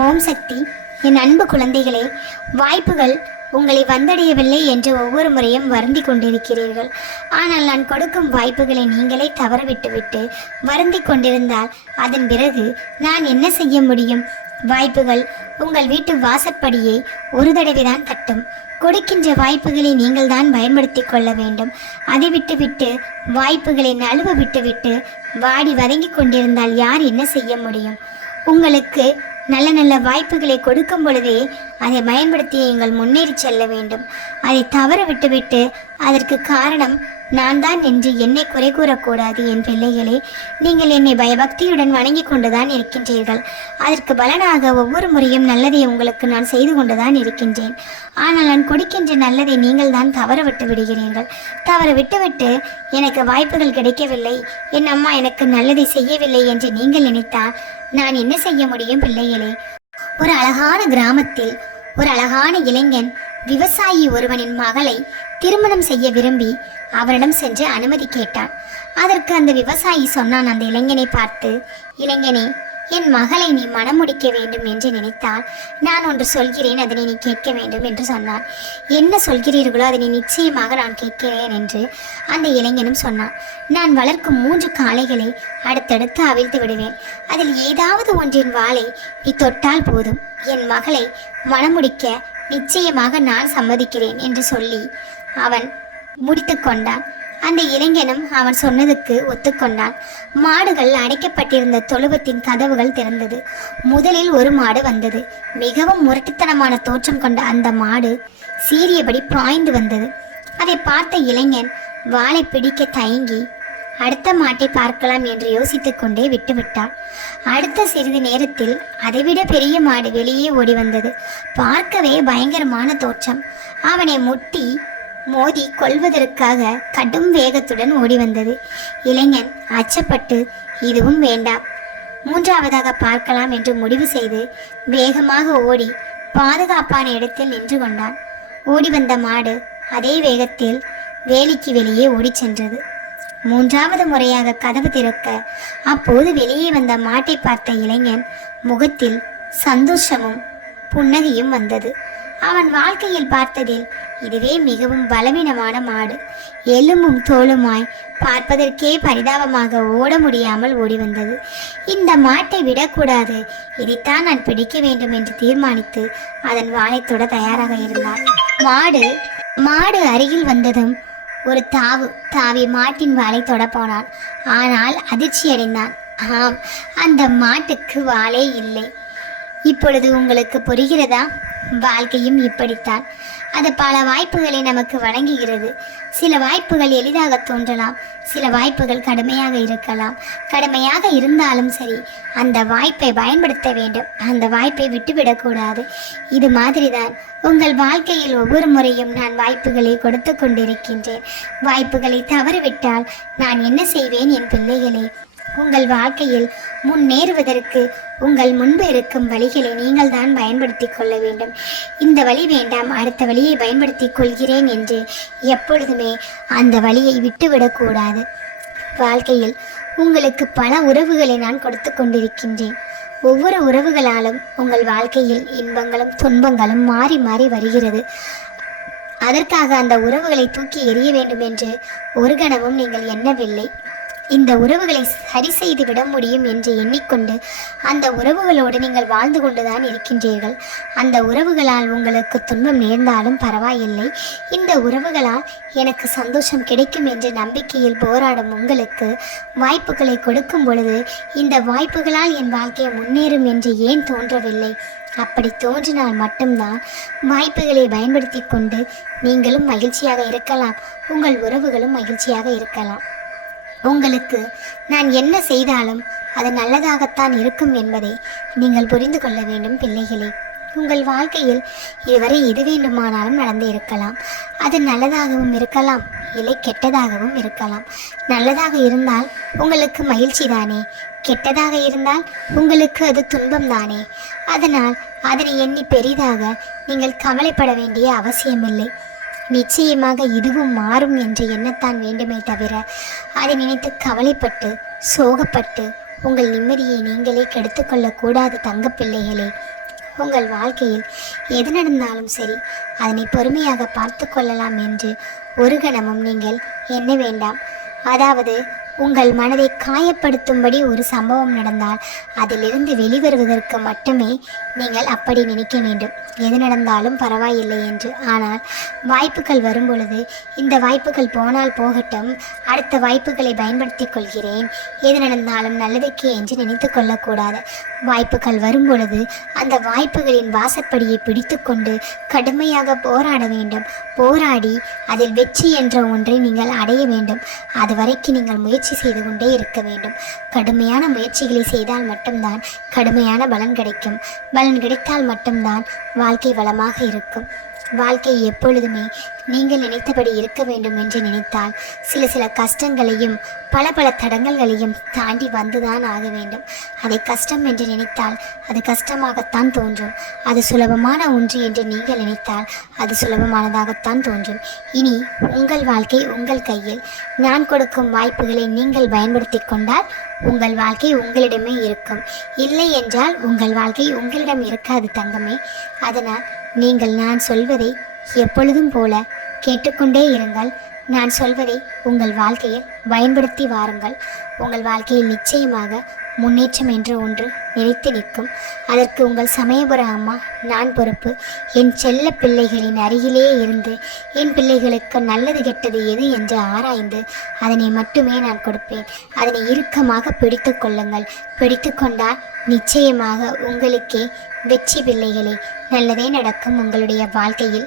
ஓம் சக்தி. என் அன்பு குழந்தைகளே, வாய்ப்புகள் உங்களை வந்தடையவில்லை என்று ஒவ்வொரு முறையும் வருந்தி கொண்டிருக்கிறீர்கள். ஆனால் நான் கொடுக்கும் வாய்ப்புகளை நீங்களே தவறவிட்டுவிட்டு வருந்தி கொண்டிருந்தால் அதன் பிறகு நான் என்ன செய்ய முடியும்? வாய்ப்புகள் உங்கள் வீட்டு வாசற்படியை ஒரு தடவைதான் தட்டும். கொடுக்கின்ற வாய்ப்புகளை நீங்கள் தான் பயன்படுத்தி கொள்ள வேண்டும். அதை விட்டுவிட்டு வாய்ப்புகளை நழுவ விட்டுவிட்டு வாடி வதங்கி கொண்டிருந்தால் யார் என்ன செய்ய முடியும்? உங்களுக்கு நல்ல நல்ல வாய்ப்புகளை கொடுக்கும் பொழுதே அதை பயன்படுத்தி நீங்கள் முன்னேறி செல்ல வேண்டும். அதை தவற விட்டுவிட்டு அதற்கு காரணம் நான் தான் என்று என்னை குறை கூறக்கூடாது. என் பிள்ளைகளே, நீங்கள் என்னை பயபக்தியுடன் வணங்கி கொண்டுதான் இருக்கின்றீர்கள். அதற்கு பலனாக ஒவ்வொரு முறையும் நல்லதை உங்களுக்கு நான் செய்து கொண்டுதான் இருக்கின்றேன். ஆனால் நான் கொடுக்கின்ற நல்லதை நீங்கள் தான் தவற விட்டு விடுகிறீர்கள். தவற விட்டுவிட்டு எனக்கு வாய்ப்புகள் கிடைக்கவில்லை, என் அம்மா எனக்கு நல்லதை செய்யவில்லை என்று நீங்கள் நினைத்தால் நான் என்ன செய்ய முடியும்? பிள்ளைகளே, ஒரு அழகான கிராமத்தில் ஒரு அழகான இளைஞன் விவசாயி ஒருவனின் மகளை திருமணம் செய்ய விரும்பி அவனிடம் சென்று அனுமதி கேட்டான். அதற்கு அந்த விவசாயி சொன்னான் அந்த இளைஞனை பார்த்து, இளைஞனே, என் மகளை நீ மனம் முடிக்க வேண்டும் என்று நினைத்தால் நான் ஒன்று சொல்கிறேன், அதனை நீ கேட்க வேண்டும் என்று சொன்னான். என்ன சொல்கிறீர்களோ அதனை நிச்சயமாக நான் கேட்கிறேன் என்று அந்த இளைஞனும் சொன்னான். நான் வளர்க்கும் 3 காளைகளை அடுத்தடுத்து அவிழ்த்து விடுவேன். அதில் ஏதாவது ஒன்றின் வாளை நீ தொட்டால் போதும், என் மகளை மணமுடிக்க நிச்சயமாக நான் சம்மதிக்கிறேன் என்று சொல்லி அவன் முடித்து கொண்டான். அந்த இளைஞனும் அவன் சொன்னதுக்கு ஒத்துக்கொண்டான். மாடுகள் அடைக்கப்பட்டிருந்த தொழுவத்தின் கதவுகள் திறந்தது. முதலில் ஒரு மாடு வந்தது. மிகவும் முரட்டுத்தனமான தோற்றம் கொண்ட அந்த மாடு சீறியபடி பாய்ந்து வந்தது. அதை பார்த்த இளைஞன் வாளை பிடிக்க தயங்கி அடுத்த மாட்டை பார்க்கலாம் என்று யோசித்துக் கொண்டே விட்டுவிட்டான். அடுத்த சிறிது நேரத்தில் அதைவிட பெரிய மாடு வெளியே ஓடி வந்தது. பார்க்கவே பயங்கரமான தோற்றம். அவனை முட்டி மோதி கொல்வதற்காக கடும் வேகத்துடன் ஓடி வந்தது. இளைஞன் அச்சப்பட்டு இதுவும் வேண்டாம், 3வதாக பார்க்கலாம் என்று முடிவு செய்து வேகமாக ஓடி பாதுகாப்பான இடத்தில் நின்று கொண்டான். ஓடி வந்த மாடு அதே வேகத்தில் வேலிக்கு வெளியே ஓடி சென்றது. 3வது முறையாக கதவு திறக்க அப்போது வெளியே வந்த மாட்டை பார்த்த இளைஞன் முகத்தில் சந்தோஷமும் புன்னகையும் வந்தது. அவன் வாழ்க்கையில் பார்த்ததில் இதுவே மிகவும் பலவீனமான மாடு. எலும்பும் தோலுமாய் பார்ப்பதற்கே பரிதாபமாக ஓட முடியாமல் ஓடி வந்தது. இந்த மாட்டை விடக்கூடாது, இதைத்தான் நான் பிடிக்க வேண்டும் என்று தீர்மானித்து அதன் வாளை தொட தயாராக இருந்தான். மாடு அருகில் வந்ததும் ஒரு தாவி மாட்டின் வாளை தொட போனான். ஆனால் அதிர்ச்சி அடைந்தான். ஆம், அந்த மாட்டுக்கு வாளே இல்லை. இப்பொழுது உங்களுக்கு புரிகிறதா? வாழ்க்கையும் இப்படித்தான். அது பல வாய்ப்புகளை நமக்கு வழங்குகிறது. சில வாய்ப்புகள் எளிதாக தோன்றலாம், சில வாய்ப்புகள் கடுமையாக இருக்கலாம். கடுமையாக இருந்தாலும் சரி, அந்த வாய்ப்பை பயன்படுத்த வேண்டும். அந்த வாய்ப்பை விட்டுவிடக்கூடாது. இது மாதிரிதான் உங்கள் வாழ்க்கையில் ஒவ்வொரு முறையும் நான் வாய்ப்புகளை கொடுத்து கொண்டிருக்கின்றேன். வாய்ப்புகளை தவறிவிட்டால் நான் என்ன செய்வேன்? என் பிள்ளைகளே, உங்கள் வாழ்க்கையில் முன்னேறுவதற்கு உங்கள் முன்பு இருக்கும் வழிகளை நீங்கள் தான் பயன்படுத்தி கொள்ள வேண்டும். இந்த வழி வேண்டாம், அடுத்த வழியை பயன்படுத்தி கொள்கிறேன் என்று எப்பொழுதுமே அந்த வழியை விட்டுவிடக்கூடாது. வாழ்க்கையில் உங்களுக்கு பல உறவுகளை நான் கொடுத்து கொண்டிருக்கின்றேன். ஒவ்வொரு உறவுகளாலும் உங்கள் வாழ்க்கையில் இன்பங்களும் துன்பங்களும் மாறி மாறி வருகிறது. அதற்காக அந்த உறவுகளை தூக்கி எறிய வேண்டும் என்று ஒரு கணமும் நீங்கள் எண்ணவில்லை. இந்த உறவுகளை சரி செய்து விட முடியும் என்று எண்ணிக்கொண்டு அந்த உறவுகளோடு நீங்கள் வாழ்ந்து கொண்டுதான் இருக்கின்றீர்கள். அந்த உறவுகளால் உங்களுக்கு துன்பம் நேர்ந்தாலும் பரவாயில்லை, இந்த உறவுகளால் எனக்கு சந்தோஷம் கிடைக்கும் என்ற நம்பிக்கையில் போராடும் உங்களுக்கு வாய்ப்புகளை கொடுக்கும் பொழுது இந்த வாய்ப்புகளால் என் வாழ்க்கை முன்னேறும் என்று ஏன் தோன்றவில்லை? அப்படி தோன்றினால் மட்டும்தான் வாய்ப்புகளை பயன்படுத்தி கொண்டு நீங்களும் மகிழ்ச்சியாக இருக்கலாம், உங்கள் உறவுகளும் மகிழ்ச்சியாக இருக்கலாம். உங்களுக்கு நான் என்ன செய்தாலும் அது நல்லதாகத்தான் இருக்கும் என்பதை நீங்கள் புரிந்து கொள்ள வேண்டும் பிள்ளைகளே. உங்கள் வாழ்க்கையில் இதுவரை எது வேண்டுமானாலும் நடந்து இருக்கலாம். அது நல்லதாகவும் இருக்கலாம், இல்லை கெட்டதாகவும் இருக்கலாம். நல்லதாக இருந்தால் உங்களுக்கு மகிழ்ச்சி தானே, கெட்டதாக இருந்தால் உங்களுக்கு அது துன்பம் தானே. அதனால் அதனை எண்ணி பெரிதாக நீங்கள் கவலைப்பட வேண்டிய அவசியமில்லை. நிச்சயமாக இதுவும் மாறும் என்று எண்ணத்தான் வேண்டுமே தவிர அதை நினைத்து கவலைப்பட்டு சோகப்பட்டு உங்கள் நிம்மதியை நீங்களே கெடுத்துக்கொள்ளக்கூடாது தங்கப்பிள்ளைகளே. உங்கள் வாழ்க்கையில் எது நடந்தாலும் சரி, அதனை பொறுமையாக பார்த்து கொள்ளலாம் என்று ஒரு கணமும் நீங்கள் எண்ண வேண்டாம். அதாவது உங்கள் மனதை காயப்படுத்தும்படி ஒரு சம்பவம் நடந்தால் அதிலிருந்து வெளிவருவதற்கு மட்டுமே நீங்கள் அப்படி நினைக்க வேண்டும். எது நடந்தாலும் பரவாயில்லை என்று. ஆனால் வாய்ப்புகள் வரும் பொழுது இந்த வாய்ப்புகள் போனால் போகட்டும், அடுத்த வாய்ப்புகளை பயன்படுத்தி கொள்கிறேன், எது நடந்தாலும் நல்லதுக்கே என்று நினைத்து கொள்ளக்கூடாது. வாய்ப்புகள் வரும் பொழுது அந்த வாய்ப்புகளின் வாசப்படியை பிடித்து கொண்டு கடுமையாக போராட வேண்டும். போராடி அதில் வெற்றி என்ற ஒன்றை நீங்கள் அடைய வேண்டும். அது வரைக்கும் நீங்கள் முயற்சி செய்து கொண்டே இருக்க வேண்டும். கடுமையான முயற்சிகளை செய்தால் மட்டும்தான் கடுமையான பலன் கிடைக்கும். பலன் கிடைத்தால் மட்டும்தான் வாழ்க்கை வளமாக இருக்கும். வாழ்க்கை எப்பொழுதுமே நீங்கள் நினைத்தபடி இருக்க வேண்டும் என்று நினைத்தால் சில கஷ்டங்களையும் பல தடங்கல்களையும் தாண்டி வந்துதான் ஆக வேண்டும். அதை கஷ்டம் என்று நினைத்தால் அது கஷ்டமாகத்தான் தோன்றும். அது சுலபமான ஒன்று என்று நீங்கள் நினைத்தால் அது சுலபமானதாகத்தான் தோன்றும். இனி உங்கள் வாழ்க்கை உங்கள் கையில். நான் கொடுக்கும் வாய்ப்புகளை நீங்கள் பயன்படுத்தி கொண்டால் உங்கள் வாழ்க்கை உங்களிடமே இருக்கும். இல்லை என்றால் உங்கள் வாழ்க்கை உங்களிடம் இருக்காது தங்கமே. அதனால் நீங்கள் நான் சொல்வதை எப்பொழுதும் போல கேட்டுக்கொண்டே இருங்கள். நான் சொல்வதை உங்கள் வாழ்க்கையில் பயன்படுத்தி வாருங்கள். உங்கள் வாழ்க்கையில் நிச்சயமாக முன்னேற்றம் என்ற ஒன்று நிலைத்து நிற்கும். அதற்கு உங்கள் சமயபுர அம்மா நான் பொறுப்பு. என் செல்ல பிள்ளைகளின் அருகிலே இருந்து என் பிள்ளைகளுக்கு நல்லது கெட்டது எது என்று ஆராய்ந்து அதனை மட்டுமே நான் கொடுப்பேன். அதனை இறுக்கமாக பிடித்து கொள்ளுங்கள். பிடித்து கொண்டால் நிச்சயமாக உங்களுக்கே வெற்றி பிள்ளைகளே. நல்லதே நடக்கும் உங்களுடைய வாழ்க்கையில்.